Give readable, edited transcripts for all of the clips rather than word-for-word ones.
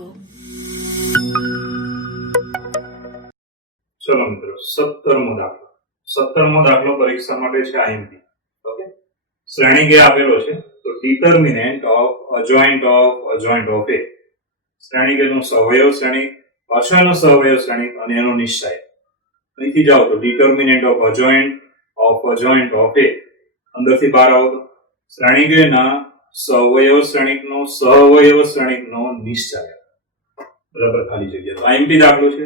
Jungle. ચલો મિત્રો 17મો દાખલો પરીક્ષા માટે છે આઈએમપી. ઓકે, શ્રેણી કે આપેલો છે તો ડિટર્મિનન્ટ ઓફ અજોઇન્ટ ઓફ એ. શ્રેણી કે નું સહવયવ શ્રેણી, અચળનો સહવયવ શ્રેણી અને એનો નિશ્ચય. અહીંથી જાઓ તો ડિટર્મિનન્ટ ઓફ અજોઇન્ટ ઓફ એ અંદરથી બહાર આવો તો શ્રેણી કે ના સહવયવ શ્રેણીકનો નિશ્ચય. બરાબર, ખાલી જગ્યા. તો આઈએમપી દાખલો છે,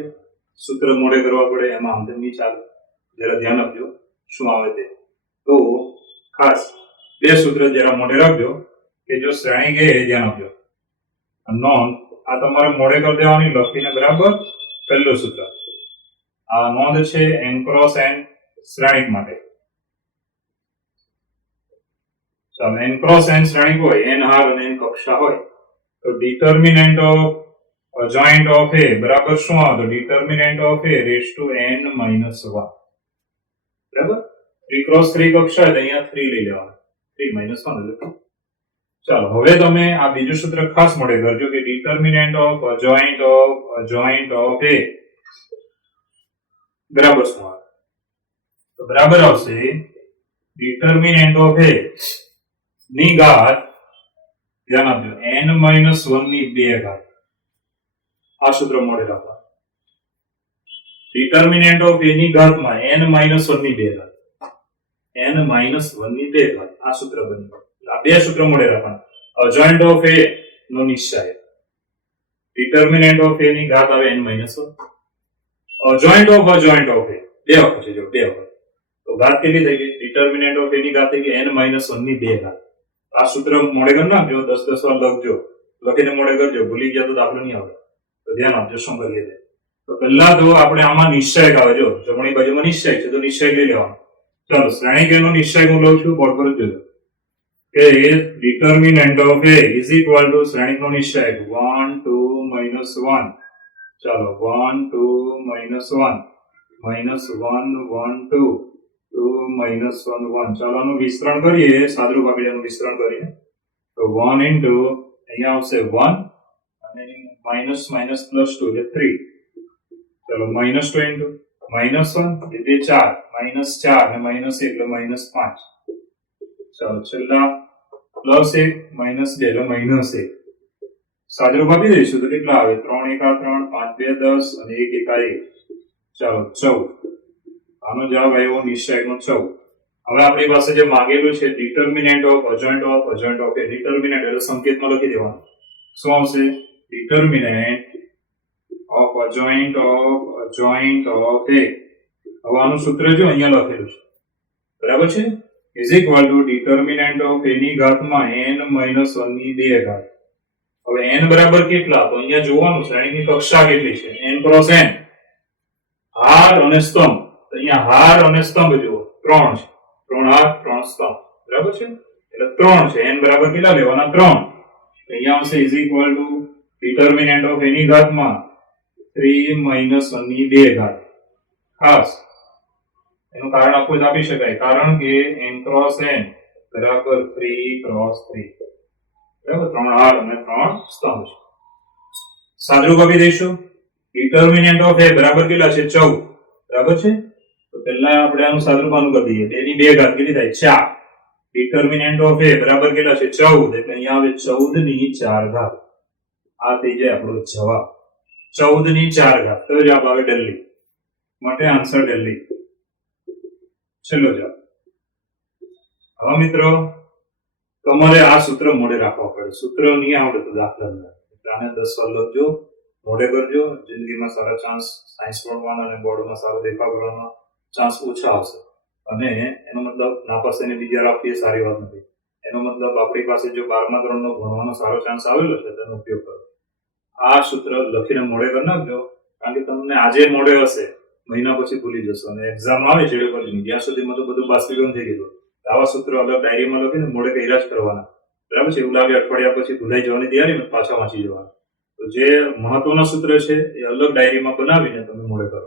સૂત્ર મોડે કરવા પડે, એમાં આમ તેમ નહીં ચાલે. જરા ધ્યાન આપજો શું આવે તે. તો ખાસ બે સૂત્ર જરા મોઢે રાખજો કે જો શ્રેણી કે ધ્યાન આપજો. નોંધ આ તમારે મોઢે કરી દેવાની લખીને. બરાબર, પહેલું સૂત્ર આ નોંધ છે n ક્રોસ n શ્રેણીક માટે. ચાલો, n ક્રોસ n શ્રેણીક હોય, n હાર અને n કક્ષા હોય તો determinant of adjoint of A બરાબર શું આવે? તો determinant of A raise to n minus 1. બરાબર, 3 ક્રોસ 3 કક્ષા એટલે અહીંયા 3 લઈ લેવાના, 3 માઇનસ 1 એટલે. ચાલો, હવે તમે આ બીજું સૂત્ર ખાસ મોડે કરજો કે determinant of adjoint of A બરાબર શું આવે? તો બરાબર આવશે ડિટર્મિનન્ટ ઓફ એ ની ઘાત, ધ્યાન આપજો, n માઇનસ 1 ની 2 ઘાત. આ સૂત્ર મોડે રાખવા. ડિટર્મિનન્ટ ઓફ એ ની ઘાતમાં n માઇનસ 1 ની 2 ઘાત, n માઇનસ 1 ની 2 ઘાત. આ સૂત્ર બન્યું. આ બે સૂત્ર મોડે રાખવા. અજોઇન્ટ ઓફ એ નો નિશ્ચય, ડિટર્મિનન્ટ ઓફ એ ની ઘાત આવે n માઇનસ 1. અજોઇન્ટ ઓફ એ બે વખત છે, જો બે વખત. તો ઘાત કેટલી થઈ ગઈ? ડિટર્મિનન્ટ ઓફ એ ની ઘાત થઈ ગઈ n માઇનસ 1 ની 2 ઘાત. આ સૂત્ર મોડે કરી નાખજો, 10 વાર લખજો, લખીને મોડે કરજો, ભૂલી ગયા તો દાખલો નહીં આવે. તો ધ્યાન આપજો શું કરીએ તે. તો પહેલા તો આપણે આમાં નિશ્ચય આવે, જો જમણી બાજુમાં નિશ્ચય છે તો નિશ્ચય લઈ લેવાનો. ચાલો, શ્રેણી કે નો નિશ્ચય હું લઉં છું, બોર્ડ પર જોજો કે determinant of A is equal to શ્રેણીકનો નિશ્ચય 1 2 માઇનસ 1. ચાલો, 1 2 માઇનસ 1 માઇનસ 1 1 2 2 માઇનસ 1 1. ચાલો, આનું વિસ્તરણ કરીએ, સાદરૂપ આપણે આનું વિસ્તરણ કરીએ તો 1 ઇન્ટુ અહીંયા આવશે 1 અને માઇનસ માઇનસ પ્લસ 2 એટલે 3. ચાલો, માઇનસ 2 ઇન્ટુ માઇનસ 1 એટલે 4, માઇનસ 4 અને માઇનસ 1 એટલે માઇનસ 5. ચાલો, છેલ્લા પ્લસ 1 માઇનસ 2 એટલે માઇનસ 1. સાદરૂપ આપી દઈશું તો કેટલા આવે? 3 1 3 5 2 10 અને 1 1 1. ચાલો, 14. આનો જવાબ આવ્યો નિશ્ચયનો 14. હવે આપણી પાસે જે માંગેલું છે determinant of adjoint of A. Determinant એટલે સંકેતમાં લખી દેવાનું. શું આવશે? Determinant of adjoint of A. હવે આનું સૂત્ર જો અહીંયા લખેલું છે, બરાબર છે, is equal to determinant of A ની ઘાતમાં n માઇનસ 1 ની 2 ઘાત. હવે n બરાબર કેટલા? તો અહીંયા જોવાનું શ્રેણીની કક્ષા કેટલી છે, n ક્રોસ n. હાર અને સ્તંભ, તો અહીંયા હાર અને સ્તંભ જુઓ 3 છે, 3 હાર 3 સ્તંભ. બરાબર છે, એટલે 3 છે. n બરાબર કેટલા લેવાના? 3. અહીંયા આવશે is equal to determinant of A ની ઘાતમાં 3 માઇનસ 1 ની 2 ઘાત. ખાસ એનું કારણ આપવું આપી શકાય, કારણ કે n ક્રોસ n બરાબર 3 ક્રોસ 3. બરાબર, 3 હાર અને 3 સ્તંભ છે. સાદરૂપ આપી દઈશું. ડિટર્મિનન્ટ ઓફ એ બરાબર કેટલા છે? 14. બરાબર છે, તો પહેલા આપણે આનું સાદરૂપ આનું કરી દઈએ. તેની 2 ઘાત કેટલી થાય? 4. ડિટર્મિનન્ટ ઓફ એ બરાબર કેટલા છે? 14. એટલે અહીંયા આવે 14 ની 4 ઘાત. આ થઈ જાય આપણો જવાબ, 14 ની 4 ઘાત. તો જવાબ આવે દિલ્હી, માટે આન્સર દિલ્હી. છેલ્લો જવાબ. હવે મિત્રો તમારે આ સૂત્ર મોડે રાખવા પડે. સૂત્ર નહીં આવડે તો દાખલા નહીં. એટલે આને 10 વાર લખજો, મોડે કરજો. જિંદગીમાં સારા ચાન્સ, સાયન્સ ભણવાના અને બોર્ડમાં સારો દેખાવ કરવાના ચાન્સ ઓછા આવશે. અને એનો મતલબ નાપાસ થઈને બીજી વાર આપીએ સારી વાત નથી. એનો મતલબ આપણી પાસે જો 12મા ધોરણનો ભણવાનો સારો ચાન્સ આવેલો છે તેનો ઉપયોગ કરો. આ સૂત્ર લખીને મોડે કરી નાખજો, કારણ કે તમને આજે મોડે હશે, મહિના પછી ભૂલી જશો અને એક્ઝામ આવે છે પછી ત્યાં સુધીમાં તો બધું બાષ્પીભવન થઈ ગયું. આવા સૂત્રો અલગ ડાયરીમાં લખીને મોડે કર્યા જ કરવાના. બરાબર છે, એવું લાગે અઠવાડિયા પછી ભૂલાઈ જવાની તૈયારી, પાછા વાંચી જવાના. તો જે મહત્વના સૂત્ર છે એ અલગ ડાયરીમાં બનાવીને તમે મોડે કરો.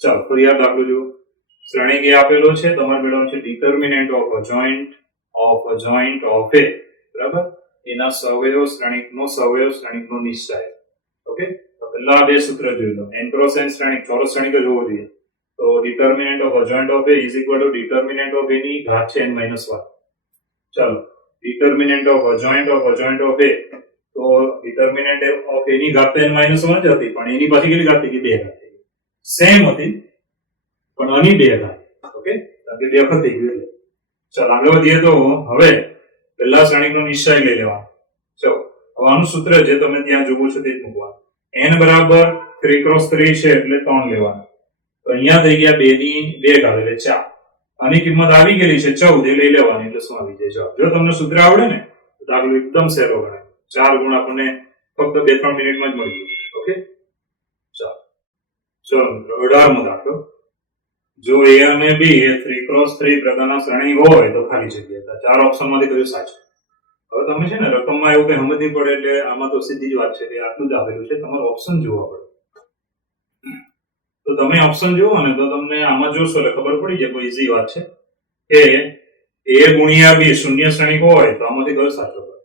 ચાલો, ફરી યાદ દાખલો જુઓ. શ્રેણી કે આપેલો છે, તમારે મેળવવાનું છે determinant of adjoint of A. બરાબર, એના સહવયવ શ્રેણીકનો નિશ્ચય. ઓકે, તો પહેલા બે સૂત્ર જોઈ લો. n ક્રોસ n શ્રેણિક ચોરસ શ્રેણિક જ હોવો જોઈએ. તો determinant of adjoint of a is equal to determinant of a ની ઘાત છે n માઇનસ 1. ચાલો, determinant of adjoint of a, તો ડિટર્મિનન્ટ ઓફ a ની ઘાત n માઇનસ 1 જ હતી, પણ એની પાછી કેટલી ઘાત થઈ ગઈ? 2 ઘાત થઈ ગઈ. સેમ હતી પણ આની 2 ઘાત. ઓકે, કારણ કે 2 વખત થઈ ગયું. ચાલ આગળ વધીએ. તો હવે પહેલા શ્રેણિકનો નિશ્ચય લઈ લેવાનો. ચલો, હવે આનું સૂત્ર જે તમે ત્યાં જોવો છો તે જ મૂકવાનું. n બરાબર 3 ક્રોસ 3 છે એટલે 3 લેવાનું. તો અહીંયા થઈ ગયા 2 ની 2 ઘાત એટલે 4. આની કિંમત આવી ગયેલી છે 14, એ લઈ લેવાની એટલે શું આવી જાય? જો તમને સૂત્ર આવડે ને તો દાખલો એકદમ સહેલો ગણાય. 4 ગુણ આપણને ફક્ત 2-3 મિનિટમાં જ મળી ગયું. ઓકે, ચાલો ચલો મિત્રો, 18મો દાખલો. જો a અને b એ 3 ક્રોસ 3 પ્રકારના શ્રેણી હોય તો ખાલી જગ્યા. 4 ઓપ્શનમાંથી કયું સાચું? હવે તમે છે ને રકમમાં એવું કઈ સમજ નહીં પડે એટલે આમાં તો સીધી જ વાત છે કે આટલું જ આપેલું છે, તમારે ઓપ્શન જોવા પડે. તો તમે ઓપ્શન જુઓ ને તો તમને આમાં જોશો એટલે ખબર પડી જાય. કોઈ ઈઝી વાત છે કે a ગુણ્યા b શૂન્ય શ્રેણિક હોય તો આમાંથી કયો સાચો પડે?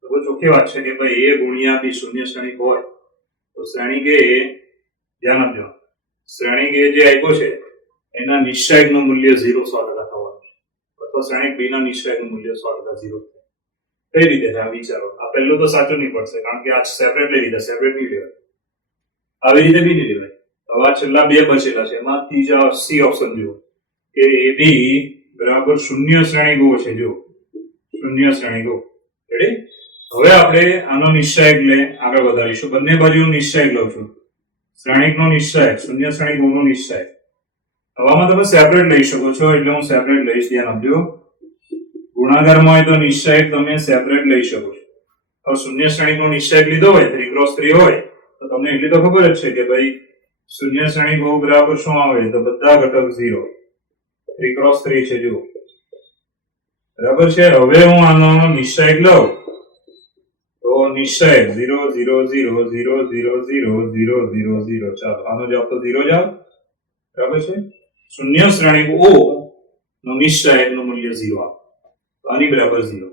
તો બહુ ચોખ્ખી વાત છે કે ભાઈ a ગુણ્યા b શૂન્ય શ્રેણિક હોય તો શ્રેણિક એ, ધ્યાન આપજો, શ્રેણિક એ જે આપ્યો છે એના નિશ્ચયકનું મૂલ્ય 0 100% થવાનું છે, અથવા શ્રેણિક b ના નિશ્ચયકનું મૂલ્ય 100% 0 થાય. કઈ રીતે થાય વિચારો. આ પહેલું તો સાચું નહીં પડશે કારણ કે આ સેપરેટ લઈ લીધા, સેપરેટ નહીં લેવાય. આવી રીતે બી નહીં લેવાય. હવે આ છેલ્લા બે બચેલા છે એમાંથી જ સી ઓપ્શન જુઓ કે ab બરાબર શૂન્ય શ્રેણિકો છે. જો શૂન્ય શ્રેણિકો, રેડી. હવે આપણે આનો નિશ્ચયક લે આગળ વધારીશું. બંને બાજુ નિશ્ચયક લઉં છું. શ્રેણિકનો નિશ્ચયક, શૂન્ય શ્રેણિકોનો નિશ્ચયક. હવામાં તમે સેપરેટ લઈ શકો છો એટલે હું સેપરેટ લઈશ. ધ્યાન આપજો, ગુણાકારમાં હોય તો નિશ્ચયક તમે સેપરેટ લઈ શકો છો. હવે શૂન્ય શ્રેણિકનો નિશ્ચયક લીધો હોય 3 ક્રોસ 3 હોય તો તમને એટલી તો ખબર જ છે કે ભાઈ શૂન્ય શ્રેણિક બરાબર શું આવે? તો બધા ઘટક 0. 3 ક્રોસ 3 છે જો, બરાબર છે. હવે હું આનો નિશ્ચયક લઉં તો નિશ્ચયક 0 0 0 0 0 0 0 0 0. ચાલો, આનો જવાબ તો 0 જ આવે. બરાબર છે. શૂન્ય શ્રેણિક ઓ નો નિશ્ચયકનું મૂલ્ય 0 આવે. આની બરાબર 0.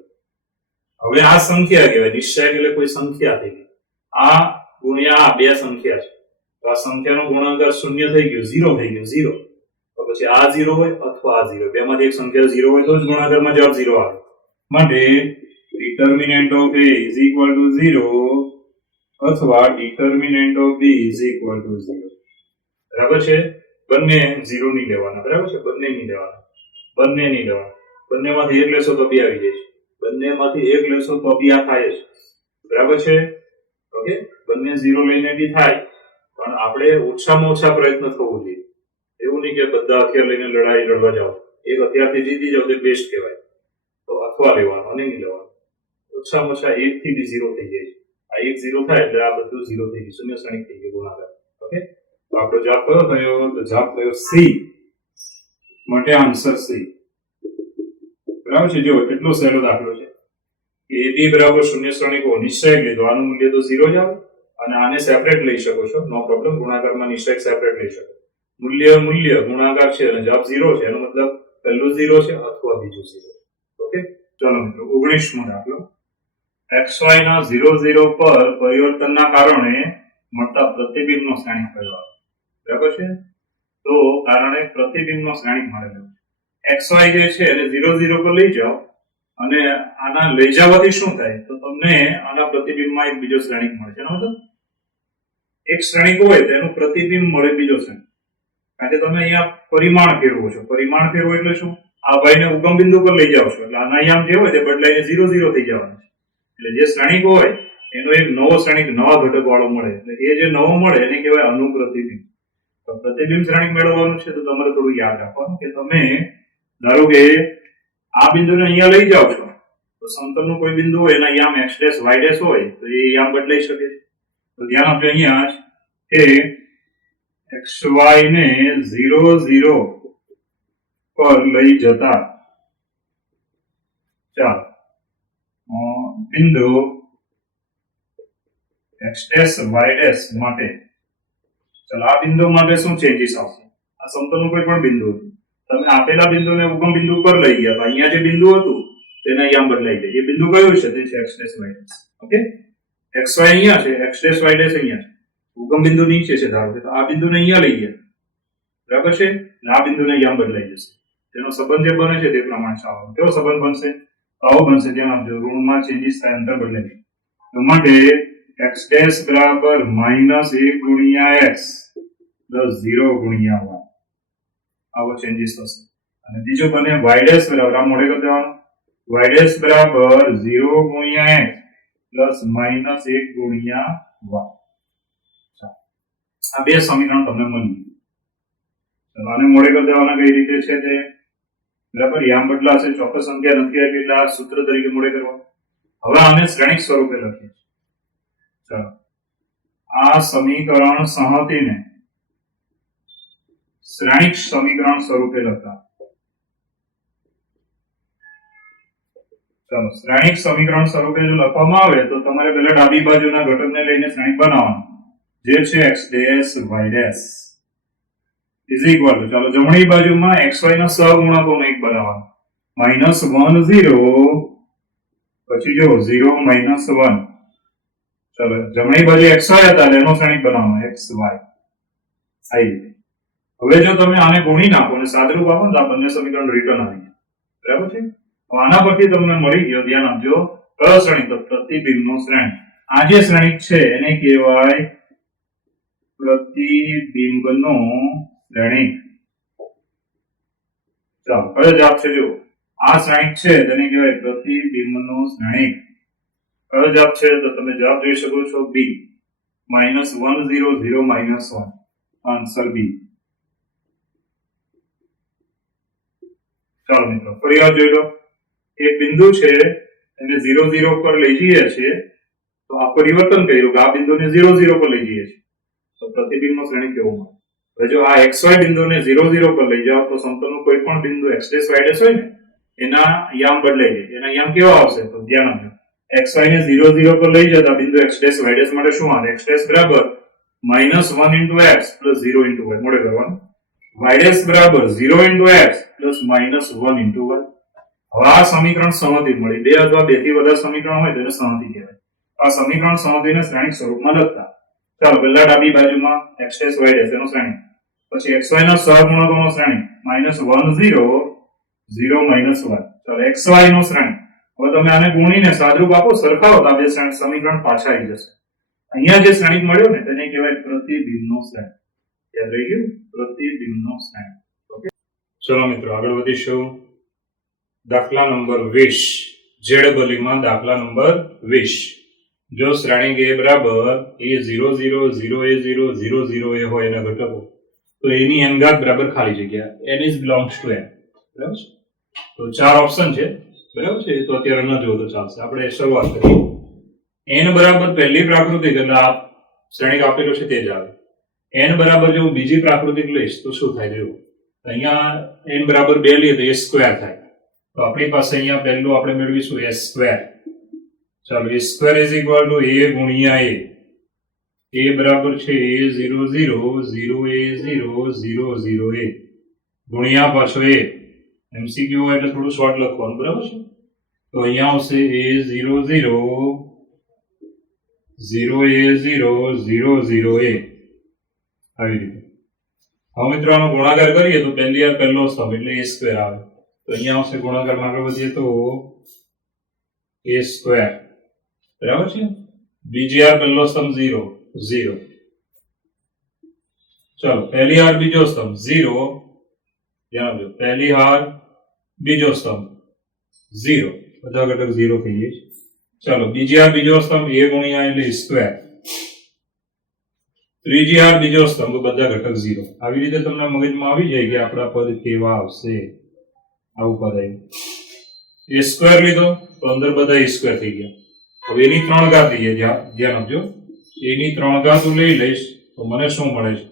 હવે આ સંખ્યા કહેવાય. નિશ્ચયક એટલે કોઈ સંખ્યા થઈ ગઈ. આ ગુણ્યા આ બે સંખ્યા છે તો આ સંખ્યાનો ગુણાકાર શૂન્ય થઈ ગયો, 0 થઈ ગયો, 0. તો પછી આ 0 હોય અથવા આ 0, બેમાંથી એક સંખ્યા 0 હોય તો જ ગુણાકારમાં જવાબ 0 આવે. માટે determinant of a is equal to 0 અથવા determinant of b is equal to 0. બરાબર છે. બંને 0 નહીં લેવાના. બરાબર છે. બંને નહીં લેવાના. બંનેમાંથી એક લેશો તો બી આવી જાય છે. બંનેમાંથી એક લેશો તો બી આ થાય છે. બરાબર છે. ઓકે, બંને 0 લઈને બી થાય પણ આપણે ઓછામાં ઓછા પ્રયત્ન થવો જોઈએ. એવું નહીં કે બધા હથિયાર લઈને લડાઈ લડવા જાઓ. એક હથિયારથી જીતી જાવ તો બેસ્ટ કહેવાય. તો અથવા લેવાનો અને નહીં લેવાનો. ઓછામાં ઓછા 1 થી બી 0 થઈ જાય છે. આ 1 0 થાય એટલે આ બધું 0 થઈ ગયું, શૂન્ય શ્રેણિક થઈ ગયું ગુણાકાર. ઓકે, તો આપણો જવાબ કયો થયો? તો જવાબ થયો સી. માટે આન્સર સી. બરાબર છે. જો કેટલો સહેલો દાખલો છે. ab બરાબર શૂન્ય શ્રેણિકો નિશ્ચયક લીધો, આનું મૂલ્ય તો 0 જ આવે અને આને સેપરેટ લઈ શકો છો, નો પ્રોબ્લેમ. ગુણાકારમાં નિશ્ચયક સેપરેટ લઈ શકો. મૂલ્ય ગુણાકાર છે અને જવાબ 0 છે, એનો મતલબ પહેલું 0 છે અથવા બીજું 0. ઓકે, ચાલો મિત્રો 19મો દાખલો. xy ના 0 0 પર પરિવર્તનના કારણે મળતા પ્રતિબિંબનો શ્રેણિક કયો? બરાબર છે. તો કારણે પ્રતિબિંબનો શ્રેણિક મળેલો xy જે છે એને 0 0 પર લઈ જાઓ અને આના લઈ જવાથી શું થાય? તો તમને આના પ્રતિબિંબમાં એક બીજો શ્રેણિક મળે છે. એનો મતલબ એક શ્રેણિક હોય તો એનું પ્રતિબિંબ મળે બીજો શ્રેણિક. કારણ કે તમે અહીંયા પરિમાણ ફેરવો છો. પરિમાણ ફેરવો એટલે શું? આ ભાઈને ઉગમ બિંદુ પર લઈ જાઓ છો એટલે આના યામ જે હોય તે બદલાઈને 0 0 થઈ જવાનું છે. એટલે જે શ્રેણિક હોય એનો એક નવો શ્રેણિક નવા ઘટક વાળો મળે એટલે એ જે નવો મળે એને કહેવાય અનુપ્રતિબિંબ. તો પ્રતિબિંબ શ્રેણિક મેળવવાનું છે તો તમારે થોડું યાદ રાખવાનું કે તમે ધારો કે આ બિંદુને અહીંયા લઈ જાઓ છો તો સમતલનું કોઈ બિંદુ હોય એના યામ x' y' હોય તો એ યામ બદલાઈ શકે છે. તો ધ્યાન આપજો અહીંયા કે xy ને 0 0 પર લઈ જતા ચાલો બિંદુ x' y' માટે, ચાલો આ બિંદુ માટે શું ચેન્જીસ આવશે? આ સમતલનું કોઈ પણ બિંદુ હતું, તમે આપેલા બિંદુને ઉગમ બિંદુ પર લઈ ગયા તો અહીંયા જે બિંદુ હતું તેના યામ બદલાઈ જાય. એ બિંદુ કયું છે? તે છે x' y'. ઓકે, xy અહીંયા છે, x ડેશ y ડેશ અહીંયા છે, ઉગમ બિંદુ નીચે છે ધારો કે, તો આ બિંદુને અહીંયા લઈ ગયા, બરાબર છે, અને આ બિંદુને અહીંયા બદલાઈ જશે. તેનો સંબંધ જે બને છે તે પ્રમાણે ચાલો કેવો સંબંધ બનશે? આવો બનશે. ધ્યાન આપજો, ઋણમાં ચેન્જીસ થાય, અંતર બદલાય. તો માટે x ડેશ બરાબર -1 ગુણ્યા x પ્લસ 0 ગુણ્યા y, આવો ચેન્જીસ થશે. અને બીજો બને y ડેશ બરાબર, આ મોડે કરી દેવાનું, y ડેશ બરાબર 0 ગુણ્યા x પ્લસ -1 ગુણ્યા y. આ બે સમીકરણ તમને મળી. ચલો આને મોડે કરી દેવાના. કઈ રીતે છે તે? બરાબર, યામ બદલાશે, ચોક્કસ સંખ્યા નથી આવી એટલે આ સૂત્ર તરીકે મોડે કરવા. હવે આને શ્રેણિક સ્વરૂપે લખીએ. ચલો આ સમીકરણ સંહતિને શ્રેણિક સમીકરણ સ્વરૂપે લખતા. ચાલો શ્રેણિક સમીકરણ સ્વરૂપે જો લખવામાં આવે તો તમારે પહેલા ડાબી બાજુના ઘટકને લઈને શ્રેણિક બનાવવાનું, જે છે x dash y dash is equal two, ચાલો જમણી બાજુમાં xy ના સહગુણકોનો એક બનાવવાનો, -1 0 પછી જો 0 -1. ચાલો જમણી બાજુ xy હતા એટલે એનો શ્રેણિક બનાવવાનો xy. આ રીતે હવે જો તમે આને ગુણી નાખો અને સાદરૂપ આપો તો આ બંને સમીકરણ રિટર્ન આવી જાય. બરાબર છે. આના પરથી તમને મળી ગયો, ધ્યાન આપજો, કયો શ્રેણિક? તો પ્રતિબિંબનો શ્રેણિક. આ જે શ્રેણિક છે એને કહેવાય પ્રતિબિંબનો શ્રેણિક. ચાલો કયો જવાબ છે? જો આ શ્રેણિક છે તેને કહેવાય પ્રતિબિંબનો શ્રેણિક. કયો જવાબ છે? તો તમે જવાબ જોઈ શકો છો B, -1 0 0 -1. Answer B. ચાલો મિત્રો ફરી વાર જોઈ લો. એક બિંદુ છે એને 0 0 પર લઈ જઈએ છીએ તો આ પરિવર્તન કર્યું કે આ બિંદુને 0 0 પર લઈ જઈએ છીએ તો પ્રતિબિંબનો શ્રેણિક કેવો મળે? હવે જો આ xy બિંદુને 0 0 પર લઈ જાઓ તો સમતલનું કોઈ પણ બિંદુ x ડેશ y ડેશ હોય ને એના યામ બદલાઈ જાય. એના યામ કેવો આવશે? તો ધ્યાન આપજો, xy ને 0 0 પર લઈ જતા બિંદુ x ડેશ y ડેશ માટે શું આવે? x ડેશ બરાબર -1 * x પ્લસ 0 * y. મોડે કરવાનું. y ડેશ બરાબર 0 * x પ્લસ -1 * y. હવે આ સમીકરણ સંહતિ મળી. બે અથવા બેથી વધારે સમીકરણ હોય તેને સંહતિ કહેવાય. આ સમીકરણ સંહતિને શ્રેણિક સ્વરૂપમાં લખતા. ચાલો પહેલા ડાબી બાજુમાં x ડેશ y ડેશ એનો શ્રેણિક, પછી xy ના સહગુણકોનો શ્રેણિક -1 0 0 -y. ચાલો xy નો શ્રેણિક. હવે તમે આને ગુણીને સાદરૂપ આપો, સરખાવો તો આ બે સમીકરણ પાછા આવી જશે. અહીંયા જે શ્રેણિક મળ્યો ને તેને કહેવાય પ્રતિબિંબનો શ્રેણિક. યાદ રહી ગયું? પ્રતિબિંબનો શ્રેણિક. ઓકે, ચલો મિત્રો આગળ વધીશું. દાખલા નંબર 20, જેડબલીમાં દાખલા નંબર 20. જો શ્રેણિક a બરાબર a0 0 0 a0 0 0 a હોય એના ઘટકો, તો એની n ઘાત બરાબર ખાલી જગ્યા n is belongs to n. બરાબર છે. તો ચાર ઓપ્શન છે. બરાબર છે. તો અત્યારે ન જોવો તો ચાલશે. આપણે શરૂઆત કરીએ. n બરાબર પહેલી પ્રાકૃતિક એટલે આ શ્રેણિક આપેલો છે તે જ આવે. n બરાબર જો બીજી પ્રાકૃતિક લઈશ તો શું થાય? જો અહીંયા n બરાબર 2 લઈએ તો a સ્ક્વેર થાય. તો આપણી પાસે અહીંયા પહેલું આપણે મેળવીશું a સ્ક્વેર. ચાલો a square is equal two a ગુણ્યા a. a બરાબર છે a0 0 0 a0 0 0 a ગુણ્યા પાછો a. MCQ એટલે થોડું શોર્ટ લખવાનું. બરાબર છે. તો અહીંયા આવશે a0 0 0 a0 0 0 a. આવી રીતે. હવે મિત્રો આનો ગુણાકાર કરીએ તો પહેલી વાર પહેલો સ્તંભ એટલે a સ્ક્વેર આવે. તો અહીંયા આવશે ગુણાકારમાં આગળ વધીએ તો a સ્ક્વેર. બરાબર છે. બીજી વાર પહેલો સ્તંભ 0 0. ચલો પહેલી હાર બીજો સ્તંભ 0. ધ્યાન આપજો, પહેલી હાર બીજો સ્તંભ 0. બધા ઘટક 0 થઈ જાય. ચલો બીજી હાર બીજો સ્તંભ a ગુણ્યા એટલે સ્ક્વેર. ત્રીજી હાર બીજો સ્તંભ બધા ઘટક 0. આવી રીતે તમને મગજમાં આવી જાય કે આપણા પદ કેવા આવશે. આવું પદ આવ્યું. a સ્ક્વેર લીધો તો અંદર બધા a સ્ક્વેર થઈ ગયા. હવે એની 3 ઘાત લઈએ. ધ્યાન આપજો, એની 3 ઘાત હું લઈ લઈશ તો મને શું મળે છે?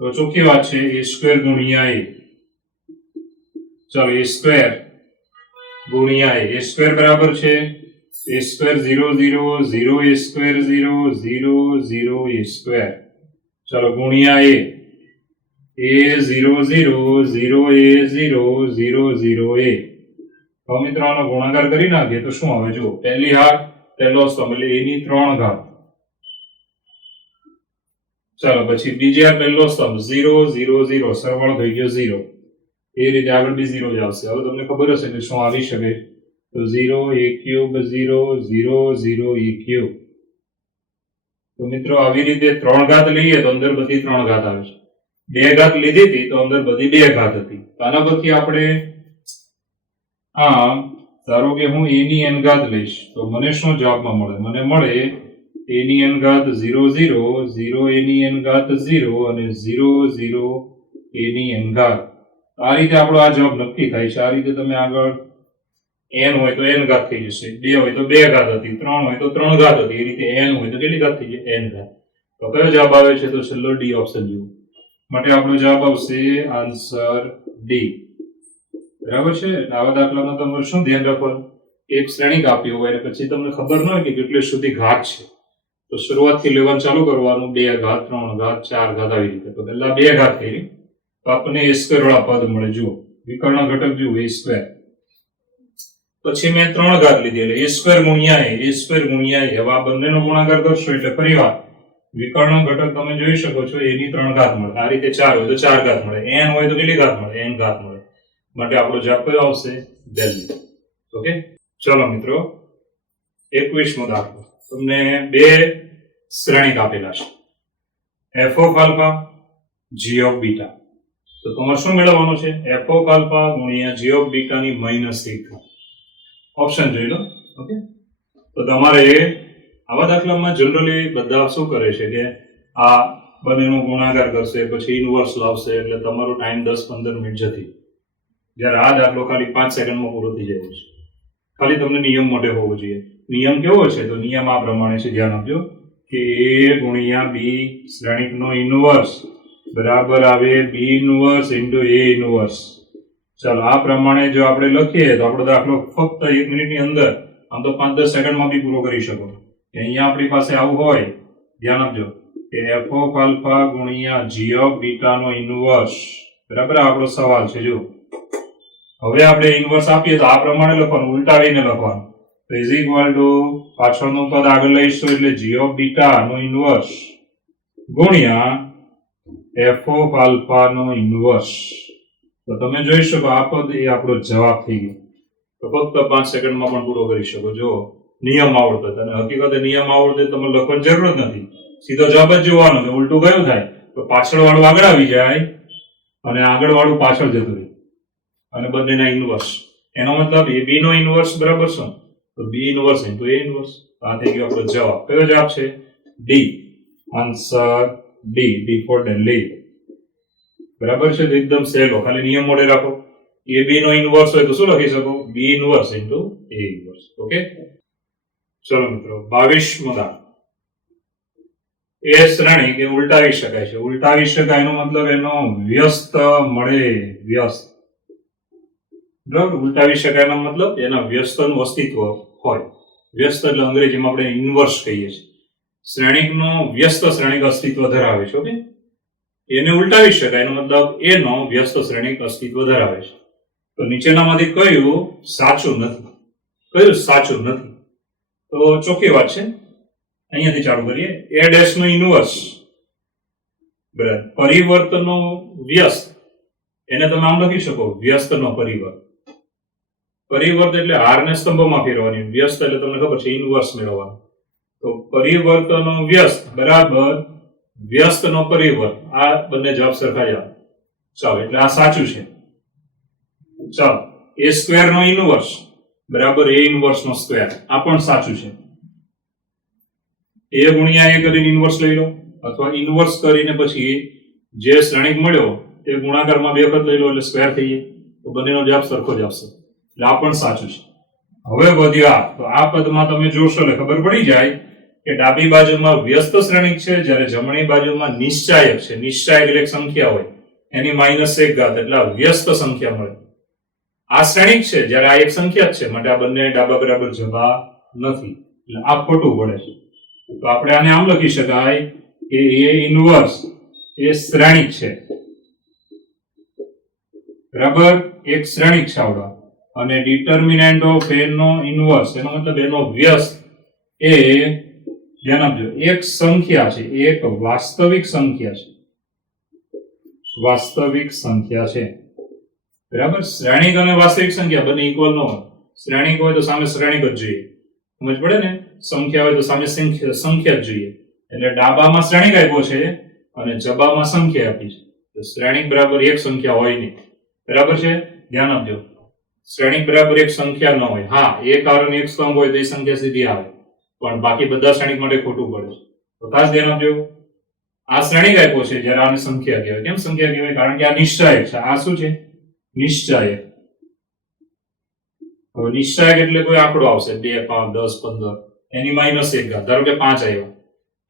તો ચોખ્ખી વાત છે a સ્ક્વેર ગુણ્યા a. ચાલો a સ્ક્વેર ગુણ્યા a સ્ક્વેર બરાબર છે a square 0 0 0 a square 0 0 0 a square. ચાલો ગુણ્યા a 0 0 0 a0 0 0 a. હવે મિત્રો આનો ગુણાકાર કરી નાખીએ તો શું આવે? જો પહેલી હાર પહેલો સ્તંભ એટલે a ની 3 ઘાત ચાલો પછી બીજી આ પહેલો સ્તંભ 0 0 0 સરવાળો થઈ ગયો 0. એ રીતે આગળ બી 0 જ આવશે. હવે તમને ખબર હશે કે શું આવી શકે, તો 0 a ક્યુબ 0 0 0 a ક્યુબ. તો મિત્રો આવી રીતે 3 ઘાત લઈએ તો અંદર બધી 3 ઘાત આવે છે. 2 ઘાત લીધી હતી તો અંદર બધી 2 ઘાત હતી. આના પરથી આપણે ધારો કે હું a ની n ઘાત લઈશ તો મને શું જવાબમાં મળે? મને મળે a ની n ઘાત 0 0 0 a ની n ઘાત 0 અને 0 0 a ની n ઘાત. આ રીતે આપણો આ જવાબ નક્કી થાય છે. આ રીતે તમે આગળ n હોય તો n ઘાત થઈ જશે, 2 હોય તો 2 ઘાત હતી, 3 હોય તો 3 ઘાત હતી. એ રીતે n હોય તો કેટલી ઘાત થઈ જાય? n ઘાત. તો કયો જવાબ આવે છે? તો છેલ્લો ડી ઓપ્શન જુઓ. માટે આપણો જવાબ આવશે આન્સર ડી. બરાબર છે. આવા દાખલામાં તમારે શું ધ્યાન રાખવાનું? એક શ્રેણિક આપી હોય અને પછી તમને ખબર ન હોય કે કેટલી સુધી ઘાત છે, તો શરૂઆતથી લેવાનું ચાલુ કરવાનું. 2 ઘાત 3 ઘાત 4 ઘાત આવી રીતે. તો પહેલા 2 ઘાત થઈ તો આપણને a સ્ક્વેર વાળા પદ મળે. જુઓ વિકર્ણ ઘટક જુઓ a સ્ક્વેર. પછી મેં 3 ઘાત લીધી એટલે a સ્ક્વેર ગુણ્યા a સ્ક્વેર ગુણ્યા a. હવે આ બંનેનો ગુણાકાર કરશો એટલે ફરીવાર વિકર્ણ ઘટક તમે જોઈ શકો છો a ની 3 ઘાત મળે. આ રીતે 4 હોય તો 4 ઘાત મળે, n હોય તો કેટલી ઘાત મળે? n ઘાત મળે. માટે આપણો જવાબ કયો આવશે? વેલ્યુ. ઓકે. ચલો મિત્રો 21મો દાખલો. તમને 2 શ્રેણિક આપેલા છે, f of alpha g of beta. તો તમારે શું મેળવવાનું છે? f ઓફ આલ્ફા ગુણ્યા g ઓફ બીટા ની -1. ઓપ્શન જોઈ લો. ઓકે. તો તમારે આવા દાખલામાં જનરલી બધા શું કરે છે કે આ બંનેનો ગુણાકાર કરશે, પછી ઇન્વર્સ લાવશે, એટલે તમારો ટાઈમ 10-15 મિનિટ જતી. જ્યારે આ દાખલો ખાલી 5 સેકન્ડમાં પૂરો થઈ જાય છે. ખાલી તમને નિયમ માટે હોવો જોઈએ. નિયમ કેવો છે? તો નિયમ આ પ્રમાણે છે, ધ્યાન આપજો કે a ગુણ્યા b શ્રેણિકનો ઇન્વર્સ બરાબર આવે b inverse into a inverse. ચાલો આ પ્રમાણે જો આપણે લખીએ તો આપણો દાખલો ફક્ત 1 મિનિટની અંદર, આમ તો 5-10 સેકન્ડમાં બી પૂરો કરી શકો. અહીંયા આપણી પાસે આવું હોય, ધ્યાન આપજો કે f ઓફ આલ્ફા ગુણ્યા g ઓફ બીટા નો ઇન્વર્સ. બરાબર આપણો સવાલ છે. જો હવે આપણે ઇન્વર્સ આપીએ તો આ પ્રમાણે લખવાનું, ઉલટાવીને લખવાનું. તો ઇઝ ઇક્વલ ટુ પાછળનું પદ આગળ લઈશું એટલે g ઓફ બીટા નો ઇન્વર્સ ગુણ્યા f ઓફ આલ્ફા નો ઇન્વર્સ. તો તમે જોઈ શકો આ પદ એ આપણો જવાબ થઈ ગયો. તો ફક્ત 5 સેકન્ડમાં પણ પૂરો કરી શકો. જો નિયમ આવડતો અને હકીકતે નિયમ આવડતો તમે લખવાની જરૂર જ નથી, સીધો જવાબ જ જોવાનો છે. ઉલટું કયું થાય? તો પાછળ વાળું આગળ આવી જાય અને આગળ વાળું પાછળ જતું રહે અને બંનેના ઇન્વર્સ. એનો મતલબ એ b નો ઇન્વર્સ બરાબર શું? તો b inverse into a inverse. આ થઈ ગયો આપણો જવાબ. કયો જવાબ છે? D. Answer D. D for Delhi. બરાબર છે. તો એકદમ સહેલો, ખાલી નિયમ મોડે રાખો. a b નો ઇન્વર્સ હોય તો શું લખી શકો? b inverse into a inverse. Okay. ચલો મિત્રો 22મો દાખલો. એ શ્રેણી કે ઉલટાવી શકાય છે. ઉલટાવી શકાય એનો મતલબ એનો વ્યસ્ત મળે. વ્યસ્ત. બરાબર. ઉલટાવી શકાય એનો મતલબ એના વ્યસ્તનું અસ્તિત્વ હોય. વ્યસ્ત એટલે અંગ્રેજીમાં આપણે ઇન્વર્સ કહીએ છીએ. શ્રેણિકનો વ્યસ્ત શ્રેણિક અસ્તિત્વ ધરાવે છે. ઓકે. એને ઉલટાવી શકાય એનો મતલબ એનો વ્યસ્ત શ્રેણિક અસ્તિત્વ ધરાવે છે. તો નીચેનામાંથી કયું સાચું નથી? કયું સાચું નથી? તો ચોખ્ખી વાત છે. અહીંયાથી ચાલુ કરીએ. a ડેશ નો ઇન્વર્સ બરાબર પરિવર્તનો વ્યસ્ત. એને તમે આમ લખી શકો, વ્યસ્તનો પરિવર્ત. પરિવર્ત એટલે હારને સ્તંભમાં ફેરવાની, વ્યસ્ત એટલે તમને ખબર છે ઇન્વર્સ મેળવવાનું. તો પરિવર્તનો વ્યસ્ત બરાબર વ્યસ્તનો પરિવર્ત. આ બંને જવાબ સરખા જ આવે. ચાલો એટલે આ સાચું છે. ચાલો a સ્ક્વેર નો ઇન્વર્સ બરાબર a ઇન્વર્સ નો સ્ક્વેર. આ પણ સાચું છે. a ગુણ્યા a કરીને ઇન્વર્સ લઈ લો, અથવા ઇન્વર્સ કરીને પછી જે શ્રેણિક મળ્યો તે ગુણાકારમાં 2 વખત લઈ લો એટલે સ્ક્વેર થઈ જાય. તો બંનેનો જવાબ સરખો જ આવશે. એટલે આ પણ સાચું છે. હવે વધ્યા તો આ પદમાં તમે જોશો એટલે ખબર પડી જાય કે ડાબી બાજુમાં વ્યસ્ત શ્રેણિક છે, જ્યારે જમણી બાજુમાં નિશ્ચાયક છે. નિશ્ચાયક એટલે એક સંખ્યા હોય એની -1 ઘાત એટલે વ્યસ્ત સંખ્યા મળે. આ શ્રેણિક છે જ્યારે આ એક સંખ્યા છે, માટે આ બંને ડાબા બરાબર જવા નથી. એટલે આ ખોટું પડે છે. તો આપણે આને આમ લખી શકાય કે a ઇન્વર્સ એ શ્રેણિક છે. બરાબર એક શ્રેણિક છે આવડા. અને ડિટર્મિનન્ટ ઓફ a નો ઇન્વર્સ એનો મતલબ એનો વ્યસ્ત એ ધ્યાન આપજો, એક સંખ્યા છે, એક વાસ્તવિક સંખ્યા છે, વાસ્તવિક સંખ્યા છે, બરાબર. શ્રેણિક અને વાસ્તવિક સંખ્યા બંને ઇક્વલ ન હોય. શ્રેણિક હોય તો સામે શ્રેણિક જ જોઈએ, સમજ પડે ને. સંખ્યા હોય તો સામે સંખ્યા જ જોઈએ. એટલે ડાબામાં શ્રેણિક આપ્યો છે અને જબામાં સંખ્યા આપી છે. તો શ્રેણિક બરાબર એક સંખ્યા હોય નહીં, બરાબર છે. ધ્યાન આપજો, શ્રેણિક બરાબર એક સંખ્યા ન હોય. હા, એક કારણ એક સ્તંભ હોય તો એ સંખ્યા સીધી આવે, પણ બાકી બધા શ્રેણિક માટે ખોટું પડે છે. તો ખાસ ધ્યાન આપજો, આ શ્રેણિક આપ્યો છે જ્યારે આને સંખ્યા કહેવાય. કેમ સંખ્યા કહેવાય? કારણ કે આ નિશ્ચાયક છે. આ શું છે? નિશ્ચાયક. હવે નિશ્ચાયક એટલે કોઈ આંકડો આવશે 2, 5, 10, 15, એની માઇનસ 1 ઘાત. ધારો કે 5 આવ્યા,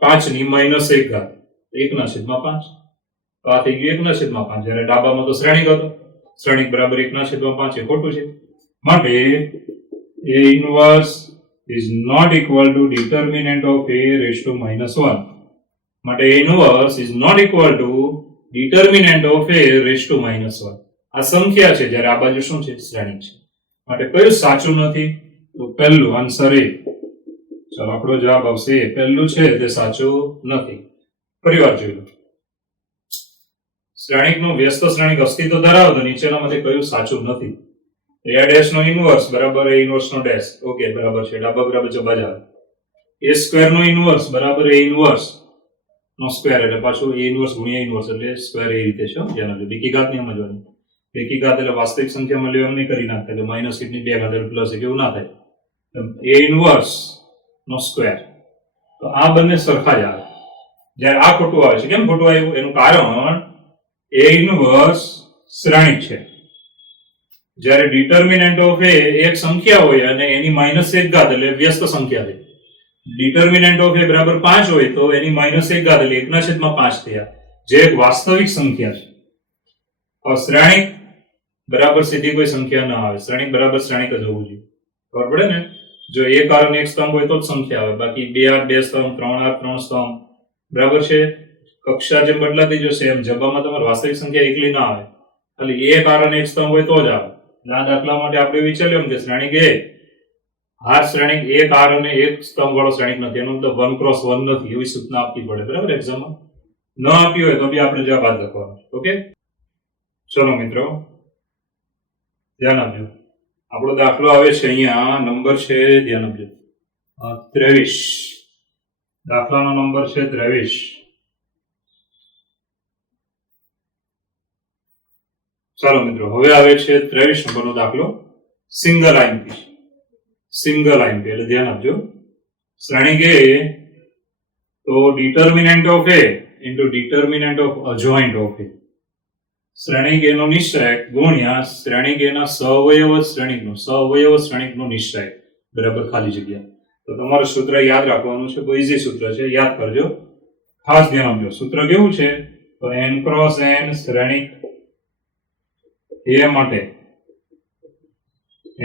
5 ની માઇનસ 1 ઘાત, 1/5. તો આ થઈ ગયું 1/5. જ્યારે ડાબામાં તો શ્રેણિક હતો, શ્રેણિક બરાબર 1/5 એ ખોટું છે. માટે a inverse is not equal to determinant of a raised to -1. માટે a inverse is not equal to determinant of a raised to -1. આ સંખ્યા છે જ્યારે આ બાજુ શું છે? શ્રેણિક છે. માટે કયું સાચું નથી? તો પહેલું, આન્સર એ. ચાલો, આપણો જવાબ આવશે એ. પહેલું છે તે સાચું નથી. ફરીવાર જોઈ લો, શ્રેણિકનું વ્યસ્ત શ્રેણિક અસ્તિત્વ ધરાવે તો નીચેનામાંથી કયું સાચું નથી? a ડેશ નો ઇન્વર્સ બરાબર a ઇન્વર્સ નો ડેશ. ઓકે, બરાબર છે. ડાબા બરાબર જબા જ આવે. a સ્ક્વેર નો ઇન્વર્સ બરાબર a ઇન્વર્સ નો સ્ક્વેર, એટલે પાછું a ઇન્વર્સ ગુણ્યા ઇન્વર્સ, એટલે સ્ક્વેર એ રીતે છે. ધ્યાન આપજો, બેકી ઘાત નહીં સમજવાની. બેકી ઘાત એટલે વાસ્તવિક સંખ્યામાં લેવા નહીં કરી નાખતા, એટલે -1 ની 2 ઘાત એટલે પ્લસ એક, એવું ના થાય. a ઇન્વર્સ નો સ્ક્વેર. તો આ બંને સરખા જ આવે. જ્યારે આ ખોટું આવે છે. કેમ ખોટું આવ્યું? એનું કારણ a ઇન્વર્સ શ્રેણિક છે. જ્યારે ડિટર્મિનન્ટ ઓફ a એક સંખ્યા હોય અને એની -1 ઘાત એટલે વ્યસ્ત સંખ્યા થઈ. ડિટર્મિનન્ટ ઓફ a બરાબર 5 હોય તો એની -1 ઘાત એટલે 1/5 થયા, જે એક વાસ્તવિક સંખ્યા છે. હવે શ્રેણિક બરાબર સીધી કોઈ સંખ્યા ના આવે. શ્રેણિક બરાબર શ્રેણિક જ હોવું જોઈએ. ખબર પડે ને? જો એક કારણ એક સ્તંભ હોય તો જ સંખ્યા આવે, બાકી 2 2 સ્તંભ, 3 3 સ્તંભ, બરાબર છે. કક્ષા જેમ બદલાતી જશે એમ જબામાં તમારે વાસ્તવિક સંખ્યા એકલી ના આવે, ખાલી એક કારણ એક સ્તંભ હોય તો જ આવે. આ દાખલા માટે આપણે વિચાર્યું કે શ્રેણિક એ હાર શ્રેણિક એક આર અને એક સ્તંભ વાળો શ્રેણિક નથી, એનો મતલબ 1x1 નથી, એવી સૂચના આપવી પડે, બરાબર. એક્ઝામમાં ન આપી હોય તો બી આપણે જવાબ આ લખવાનો. ઓકે, ચલો મિત્રો ધ્યાન આપજો. આપણો દાખલો આવે છે અહીંયા, નંબર છે, ધ્યાન આપજો, 23. દાખલાનો નંબર છે 23. ચાલો મિત્રો, હવે આવે છે 23 નંબરનો દાખલો. Single IMP. સિંગલ આઈએમપી એટલે ધ્યાન આપજો. શ્રેણિક એ તો determinant of A into determinant of adjoint of A. શ્રેણિક એનો નિશ્ચયક ગુણ્યા શ્રેણિક એના સહવયવ શ્રેણિકનો નિશ્ચયક બરાબર ખાલી જગ્યા. તો તમારું સૂત્ર યાદ રાખવાનું છે, બહુ ઈઝી સૂત્ર છે, યાદ કરજો, ખાસ ધ્યાન આપજો. સૂત્ર કેવું છે? તો n ક્રોસ n શ્રેણિક a માટે,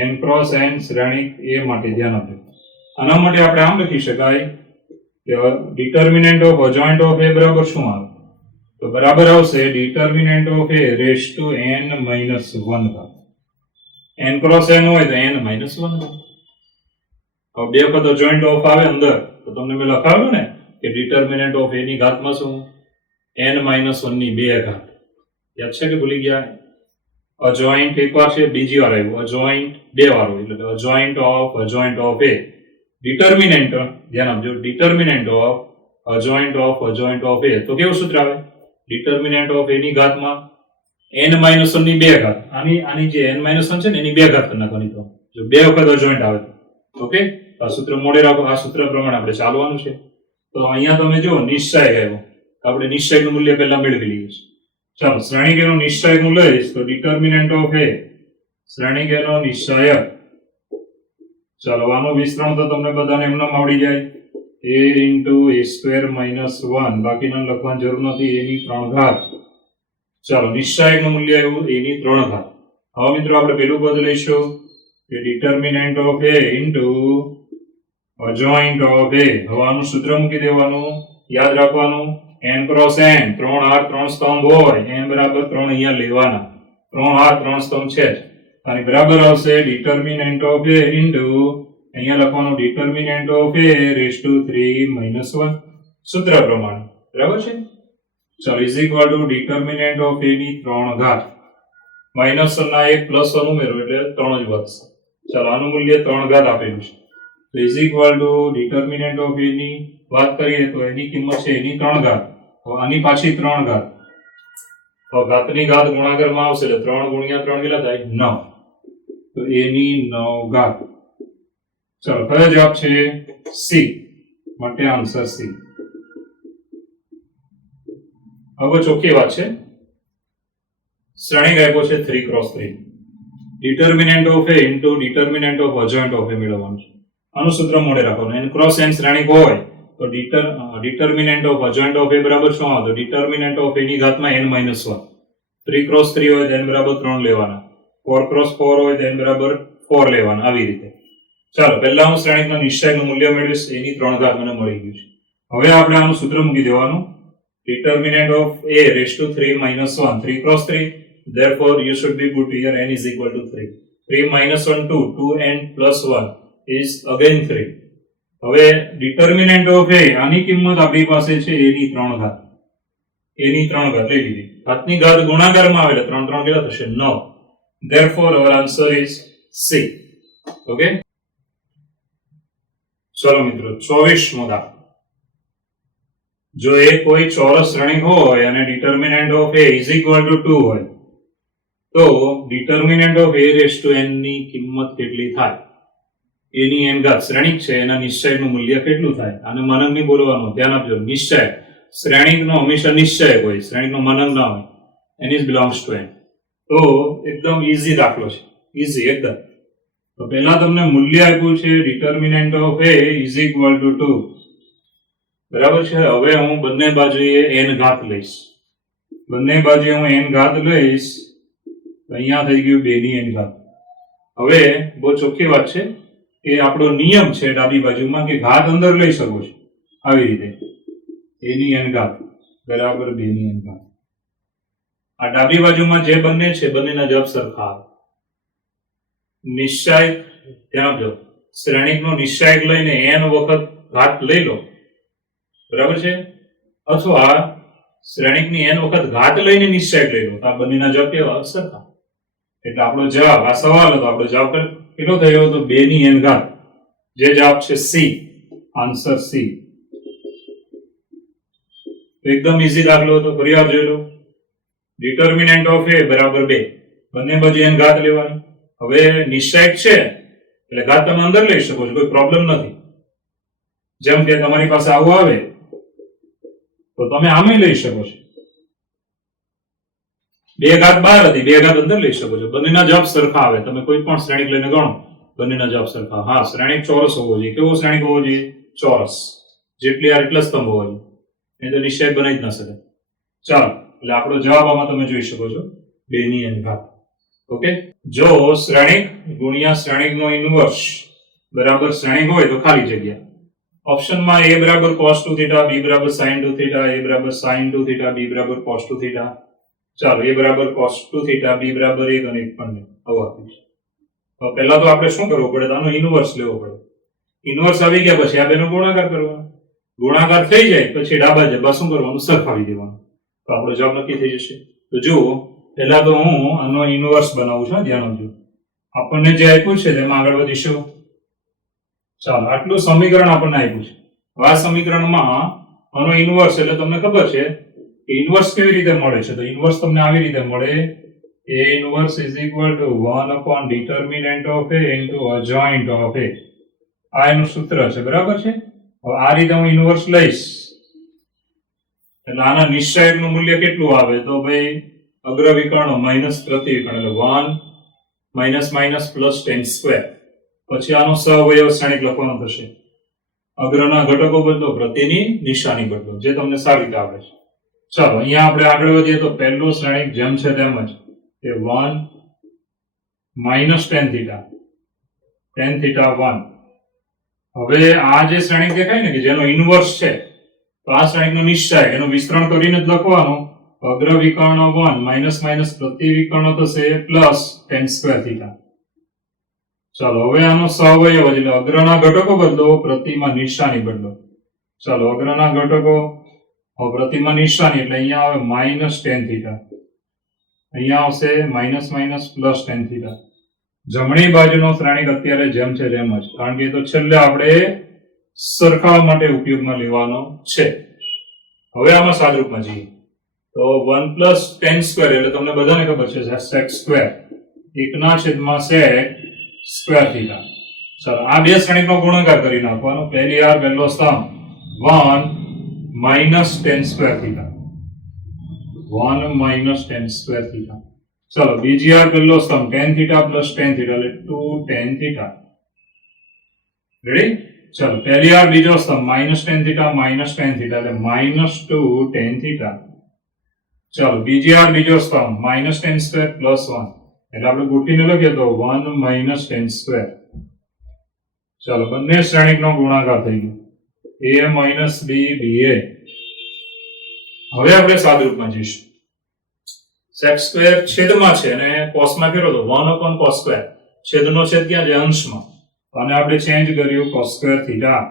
n ક્રોસ n શ્રેણિક a માટે, ધ્યાન આપજો. આના માટે આપણે આમ લખી શકાય કે determinant of adjoint of a બરાબર શું આવે? તો બરાબર આવશે determinant of a raise to n -1 ઘાત. n ક્રોસ n હોય તો n -1 ઘાત. હવે બે વખત અજોઇન્ટ ઓફ આવે અંદર, તો તમને મેં લખાવ્યું ને કે ડિટર્મિનન્ટ ઓફ a ની ઘાતમાં શું? n -1 ની 2 ઘાત. યાદ છે કે ભૂલી ગયા? અજોઇન્ટ એક વાર છે, બીજી વાર આવ્યું અજોઇન્ટ 2 વાર હોય, એટલે અજોઇન્ટ ઓફ a. ડિટર્મિનન્ટ, ધ્યાન આપજો, determinant of adjoint of a. તો કેવું સૂત્ર આવે? ડિટર્મિનન્ટ ઓફ a ની ઘાતમાં n -1 ની 2 ઘાત. આની જે n -1 છે ને એની 2 ઘાત કરી નાખવાની. તો જો 2 વખત અજોઇન્ટ આવે તો ઓકે, આ સૂત્ર મોડે રાખો. આ સૂત્ર પ્રમાણે આપણે ચાલવાનું છે. તો અહીંયા તમે જુઓ નિશ્ચયક આવ્યો, આપણે નિશ્ચયકનું મૂલ્ય પહેલા મેળવી લઈએ છીએ. ચાલો, શ્રેણિક એનો નિશ્ચયક હું લઈશ તો ડિટર્મિનન્ટ ઓફ a, શ્રેણિક એનો નિશ્ચયક. ચાલો, આનું વિસ્તરણ તો તમને બધાને એમને આવડી જાય, a ઇન્ટુ a² -1, બાકીના લખવાની જરૂર નથી, a ની 3 ઘાત. ચાલો, નિશ્ચયકનું મૂલ્ય આવ્યું a ની 3 ઘાત. હવે મિત્રો આપણે પેલું પદ લઈશું કે determinant of a into adjoint of a. હવે આનું સૂત્ર મૂકી દેવાનું, યાદ રાખવાનું, n ક્રોસ n, 3 3 સ્તંભ હોય, n બરાબર 3 અહીંયા લેવાના, 3 3 સ્તંભ છે, આની બરાબર આવશે ડિટર્મિનન્ટ ઓફ a ઇન્ટુ અહીંયા લખવાનું determinant of a raise to 3 - 1 સૂત્ર પ્રમાણે, બરાબર છે. ચાલો is equal to determinant of a ની 3 ઘાત -1 ના 1 +1 ઉમેરો એટલે 3 જ વધશે. ચાલો આનું મૂલ્ય 3 ઘાત આપેલું છે. તો is equal to determinant of a ની વાત કરીએ તો એની કિંમત છે એની 3 ઘાત, તો આની પાછી 3 ઘાત, તો ઘાતની ઘાત ગુણાકારમાં આવશે એટલે 3 × 3 કેટલા થાય 9, તો a ની 9 ઘાત. ચાલો કયો જવાબ છે સી, માટે આન્સર સી. હવે ચોખ્ખી વાત છે, શ્રેણિક આપ્યો છે 3x3, determinant of a into determinant of adjoint of a મેળવવાનું છે. આનું સૂત્ર મોડે રાખવાનું. n ક્રોસ n શ્રેણિક હોય તો determinant of adjoint of a બરાબર શું આવે, તો ડિટર્મિનન્ટ ઓફ a ની ઘાતમાં n - 1. 3x3 હોય તો n બરાબર 3 લેવાના, 4x4 હોય તો n બરાબર 4 લેવાના, આવી રીતે. ચાલો પહેલા હું શ્રેણિકના નિશ્ચયનું મૂલ્ય મેળવીશ, એની 3 ઘાત મને મળી ગયું છે. હવે આપણે આનું સૂત્ર મૂકી દેવાનું, determinant of a raised to 3 - 1, 3x3, therefore you should be put here n is equal to 3. 3 - 1 2, 2n + 1 is again 3. હવે determinant of a આની કિંમત આપણી પાસે છે a ની 3 ઘાત, a ની 3 ઘાત લઈ લીધી, ઘાતની ઘાત ગુણાકારમાં આવે એટલે 3 3 કેટલા થશે 9. therefore our answer is C. Okay. ચલો મિત્રો 24મો દાખલો. જો એ કોઈ ચોરસ શ્રેણિક હોય અને determinant of a is equal to 2 હોય તો determinant of a raise to n ની કિંમત કેટલી થાય, a ની n ઘાત શ્રેણિક છે એના નિશ્ચયનું મૂલ્ય કેટલું થાય. અને મનંગ નહીં બોલવાનું, ધ્યાન આપજો. નિશ્ચય શ્રેણિકનો હંમેશા નિશ્ચય હોય, શ્રેણિકનો મનંગ ના હોય. n is belongs to n. તો એકદમ ઈઝી દાખલો છે, ઈઝી એકદમ. તો પહેલા તમને મૂલ્ય આપ્યું છે determinant of a is equal to 2, બરાબર છે. હવે હું બંને બાજુએ n ઘાત લઈશ, બંને બાજુએ હું n ઘાત લઈશ તો અહીંયા થઈ ગયું 2 ની n ઘાત. હવે બહુ ચોખ્ખી વાત છે કે આપણો નિયમ છે ડાબી બાજુમાં કે ઘાત અંદર લઈ શકો છો, આવી રીતે a ની n ઘાત બરાબર 2 ની n ઘાત. આ ડાબી બાજુમાં જે બંને છે બંનેના જવાબ સરખા આવે. નિશ્ચય ધ્યાન આપજો, શ્રેણિકનો નિશ્ચય લઈને n વખત ઘાત લઈ લો, બરાબર છે, અથવા શ્રેણિકની n વખત ઘાત લઈને નિશ્ચય લઈ લો, આ બંનેના જવાબ કેવા સરખા. એટલે આપણો જવાબ, આ સવાલ હતો, આપણો જવાબ કેટલો થયો તો 2 ની n ઘાત, જે જવાબ છે સી, આન્સર સી. એકદમ ઈઝી દાખલો હતો, ફરી વાર જોઈ લો. ડિટર્મિનન્ટ ઓફ a બરાબર 2, બંને બાજુ n ઘાત લેવાની. હવે નિશ્ચય છે એટલે ઘાત તમે અંદર લઈ શકો છો, કોઈ પ્રોબ્લેમ નથી. જેમ કે તમારી પાસે આવું આવે તો તમે આમે લઈ શકો છો. 2 ઘાત બહાર હતી, 2 ઘાત અંદર લઈ શકો છો, બંનેના જવાબ સરખા આવે. તમે કોઈ પણ શ્રેણિક લઈને ગણો, બંનેના જવાબ સરખા. હા, શ્રેણિક ચોરસ હોવો જોઈએ. કેવો શ્રેણિક હોવો જોઈએ? ચોરસ. જેટલી યાર એટલા સ્તંભ હોવો જોઈએ, નહીં તો નિશ્ચય બનાવી જ ના શકે. ચાલો, એટલે આપણો જવાબ આમાં તમે જોઈ શકો છો 2 ની n ઘાત. ઓકે. જો શ્રેણિક ગુણ્યા શ્રેણિકનો ઇન્વર્સ બરાબર શ્રેણિક હોય તો ખાલી જગ્યા. ઓપ્શનમાં a બરાબર cos 2 થીટા, b બરાબર sin 2 થીટા, a બરાબર sin 2 થીટા, b બરાબર cos 2 થીટા. ચાલો, a બરાબર cos 2 થીટા, b બરાબર 1 અને 1 પણ આવું આપ્યું છે. તો પહેલા તો આપણે શું કરવું પડે? આનો ઇન્વર્સ લેવો પડે. ઇન્વર્સ આવી ગયા પછી આ બેનો ગુણાકાર કરવાનો. ગુણાકાર થઈ જાય પછી ડાબા જબા શું કરવાનું? સરખાવી દેવાનું. તો આપણો જવાબ નક્કી થઈ જશે. તો જુઓ, પહેલા તો હું આનો ઇન્વર્સ બનાવું છું, ધ્યાન આપજો. આપણને જે આપ્યું છે તેમાં આગળ વધીશું. ચાલો, આટલું સમીકરણ આપણને આપ્યું છે. આ સમીકરણમાં આનો ઇન્વર્સ એટલે તમને ખબર છે કે ઇન્વર્સ કેવી રીતે મળે છે. તો ઇન્વર્સ તમને આવી રીતે મળે, a inverse is equal to 1 upon determinant of a into adjoint of a. આ એનું સૂત્ર છે, બરાબર છે. હવે આ રીતે હું ઇન્વર્સ લઈશ એટલે આના નિશ્ચયકનું મૂલ્ય કેટલું આવે? તો ભાઈ અગ્ર વિકર્ણ માઇનસ પ્રતિ વિકર્ણ એટલે 1 માઇનસ માઇનસ પ્લસ 10 સ્ક્વેર. પછી આનો સહવયવ શ્રેણિક લખવાનો થશે. અગ્રના ઘટકો બદલો, પ્રતિની નિશાની બદલો, જે તમને સારી રીતે આવડે છે. ચાલો, અહીંયા આપણે આગળ વધીએ તો પહેલું શ્રેણિક જેમ છે તેમ જ એ 1 minus tan theta, tan theta 1. હવે આ જે શ્રેણિક દેખાય ને કે જેનો ઇન્વર્સ છે, તો આ શ્રેણિકનો નિશ્ચય એનું વિસ્તરણ કરીને જ લખવાનું. અગ્ર વિકર્ણ 1 માઇનસ માઇનસ પ્રતિ વિકર્ણ થશે પ્લસ tan સ્ક્વેર થીટા. ચાલો હવે આનો સહવયવ એટલે અગ્રના ઘટકો બદલો, પ્રતિમાં નિશાની બદલો. ચાલો અગ્રના ઘટકો, હવે પ્રતિમાં નિશાની એટલે અહીંયા આવે માઇનસ ટેન થીટા, અહીંયા આવશે minus minus plus ten theta. જમણી બાજુનો શ્રેણિક અત્યારે જેમ છે તેમ જ, કારણ કે એ તો છેલ્લે આપણે સરખાવવા માટે ઉપયોગમાં લેવાનો છે. હવે આમાં સાદરૂપમાં જઈએ તો 1 પ્લસ ટેન સ્ક્વેર એટલે તમને બધાને ખબર છે સેક સ્ક્વેર, એકના છેદમાં સેક સ્ક્વેર થીટા. ચાલો આ બે શ્રેણિકનો ગુણાકાર કરી નાખવાનો. પહેલી વાર પહેલો સ્તંભ 1 minus ten square theta, 1 minus ten square theta. ચાલો બીજી વાર પહેલો સ્તંભ ten theta plus ten theta એટલે 2 ટેન થીટા. રેડી? ચાલો પહેલી વાર બીજો સ્તંભ minus ten theta minus ten theta એટલે માઇનસ 2 ટેન થીટા. ચાલો બીજી વાર બીજો સ્તંભ માઇનસ ટેન સ્ક્વેર પ્લસ 1 એટલે આપણે ગોઠવીને લખીએ તો 1 માઇનસ ટેન સ્ક્વેર. ચાલો બંને શ્રેણિકનો ગુણાકાર થઈ ગયો, a માઇનસ b ba. હવે આપણે સાદરૂપમાં જઈશું. sec સ્ક્વેર છેદમાં છે અને કોસમાં ફેરવો તો 1 upon cos સ્ક્વેર, છેદનો છેદ ક્યાં છે? અંશમાં, અને આપણે ચેન્જ કર્યું cos સ્ક્વેર થીટા.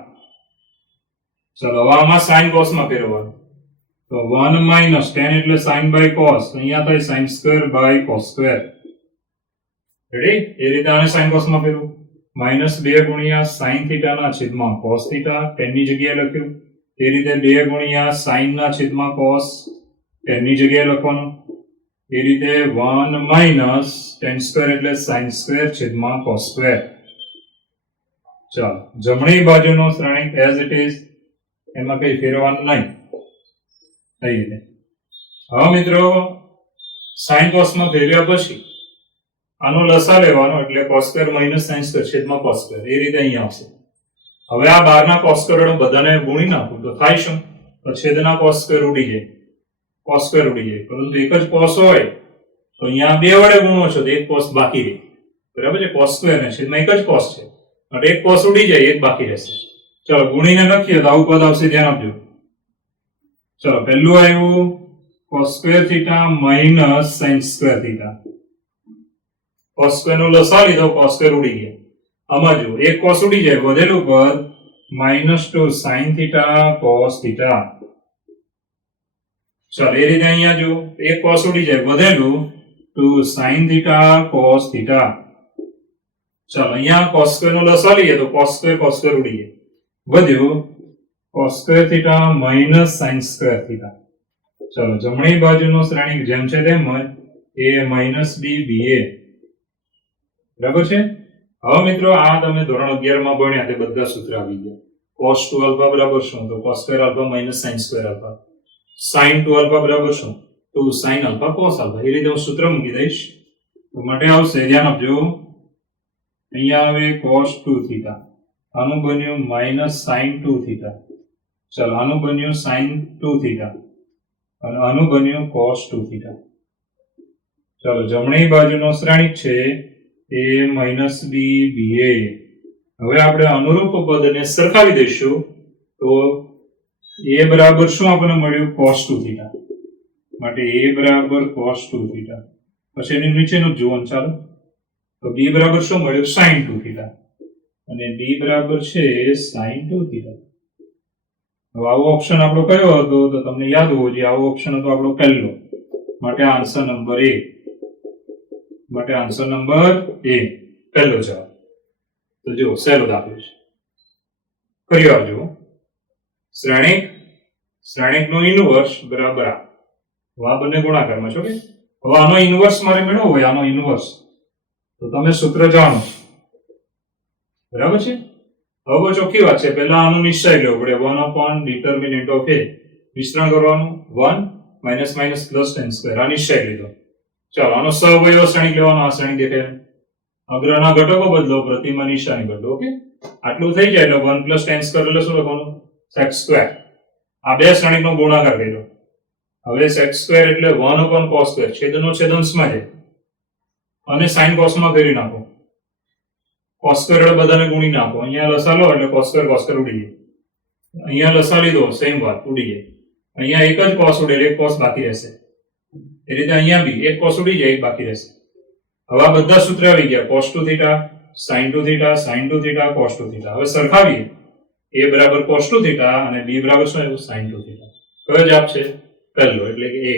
ચાલો હવે આમાં sin cosમાં ફેરવવાનું તો 1 માઇનસ 10 એટલે sin બાય cos, અહીંયા થાય sin square by cos square. Ready? એ રીતે આને sin cosમાં ફેરવું. માઇનસ 2 ગુણ્યા sin થીટા ના છેદમાં cos થીટા, 10 ની જગ્યાએ લખ્યું. એ રીતે 2 ગુણ્યા sin ના છેદમાં cos, 10 ની જગ્યાએ લખવાનું. એ રીતે 1 માઇનસ 10 સ્ક્વેર એટલે sin સ્ક્વેર છેદમાં cos સ્ક્વેર. ચાલો જમણી બાજુનો શ્રેણિક એઝ ઇટ ઇઝ, એમાં કઈ ફેરવાનું નહીં. થઈ રીતે હવે મિત્રો sin cos માં ફેરવ્યા પછી આનો લસા લેવાનો એટલે cos square minus sin square છેદમાં cos સ્ક્વેર. એ રીતે અહીંયા આવશે. હવે આ બહારના cos સ્ક્વેર બધાને ગુણી નાખું તો થાય શું? તો છેદના cos સ્ક્વેર ઉડી જાય, cos સ્ક્વેર ઉડી જાય. પરંતુ એક જ cos હોય તો અહીંયા બે વડે ગુણો છો તો એક cos બાકી રહે. બરાબર છે? cos સ્ક્વેર ને છેદમાં એક જ cos છે એટલે એક cos ઉડી જાય, એક બાકી રહેશે. ચલો ગુણીને લખીએ તો આવું પદ આવશે, ધ્યાન આપજો. ચલો પહેલું આવ્યું cos square theta minus sin square theta. cos square નો લસા લીધો, cos સ્ક્વેર ઉડી ગયા. આમાં જો એક cos ઉડી જાય, વધેલું પદ minus 2 sin theta cos theta. ચલો એ રીતે અહીંયા જો એક cos ઉડી જાય, વધેલું 2 sin થીટા cos થીટા. ચલો અહીંયા cos સ્ક્વેર નો લસા લઈએ તો cos સ્ક્વેર ઉડી જાય, વધ્યું cos square theta minus sin square theta. ચલો જમણી બાજુનો શ્રેણિક જેમ છે તેમ જ a માઇનસ b ba. બરાબર છે? હવે મિત્રો આ તમે ધોરણ 11 માં ભણ્યા તે બધા સૂત્ર આવી ગયા. cos 2 alpha બરાબર શું? તો cos square alpha minus sin square alpha. sin 2 alpha બરાબર શું? 2 sin alpha cos alpha. એ રીતે હું સૂત્ર મૂકી દઈશ તો માટે આવશે, ધ્યાન આપજો. અહીંયા આવે cos 2 થીટા, આનું બન્યું માઇનસ sin 2 થીટા. ચલો આનું બન્યું sin 2 થીટા અને આનું બન્યું cos 2 થીટા. ચલો જમણી બાજુનો શ્રેણિક છે a માઇનસ b ba. હવે આપણે અનુરૂપ પદને સરખાવી દઈશું તો a બરાબર શું આપણને મળ્યું? cos 2 theta. માટે a બરાબર cos 2 થીટા. પછી એની નીચેનું જોવાનું. ચાલો તો b બરાબર શું મળ્યું? sin 2 theta. અને b બરાબર છે sin 2 થીટા. હવે આવો ઓપ્શન આપણો કયો હતો તો તમને યાદ હોવો જોઈએ. આવો ઓપ્શન હતો આપણો પહેલો, માટે આન્સર નંબર A. માટે આન્સર નંબર A પહેલો જવાબ. તો જો સહેલો દાખલો છે, ફરી વાર જુઓ. શ્રેણિકનો ઇનવર્સ બરાબર આ બંને ગુણાકારમાં છો કે. હવે આનો ઇનવર્સ મારે મેળવવો હોય, આનો ઇનવર્સ, તો તમે સૂત્ર જાણો. બરાબર છે? હવે ચોખ્ખી વાત છે, પહેલા આનું નિશ્ચય લેવો પડે. 1 upon determinant of a, વિસ્તરણ કરવાનું 1 માઇનસ માઇનસ પ્લસ 10 સ્ક્વેર. આ નિશ્ચય લીધો. ચાલો આનો સહવયવ શ્રેણિક લેવાનો. આ શ્રેણિક દેખાય, અગ્રના ઘટકો બદલો, પ્રતિમા નિશાની બદલો. ઓકે, આટલું થઈ જાય એટલે 1 પ્લસ 10 સ્ક્વેર એટલે શું લખવાનું? sec square. આ બે શ્રેણિકનો ગુણાકાર કર્યો. હવે sec સ્ક્વેર એટલે 1 upon cos સ્ક્વેર, છેદનો છેદ અંશમાં છે અને sin cos માં ફેરવી નાખો. cos સ્ક્વેર એટલે બધાને ગુણી નાખો. અહીંયા લસા લો એટલે cos સ્ક્વેર ઉડી જાય. અહીંયા લસા લીધો, સેમ વાત, ઉડી જાય. અહીંયા એક જ cos ઉડે, એક cos બાકી રહેશે. એ રીતે અહીંયા બી એક cos ઉડી જાય, એક બાકી રહેશે. હવે આ બધા સૂત્ર આવી ગયા. cos 2 theta sin 2 theta sin 2 theta cos 2 theta. હવે સરખાવીએ a બરાબર cos 2 થીટા અને b બરાબર શું આવ્યું sin 2 થીટા. કયો જવાબ છે? પહેલો એટલે કે a.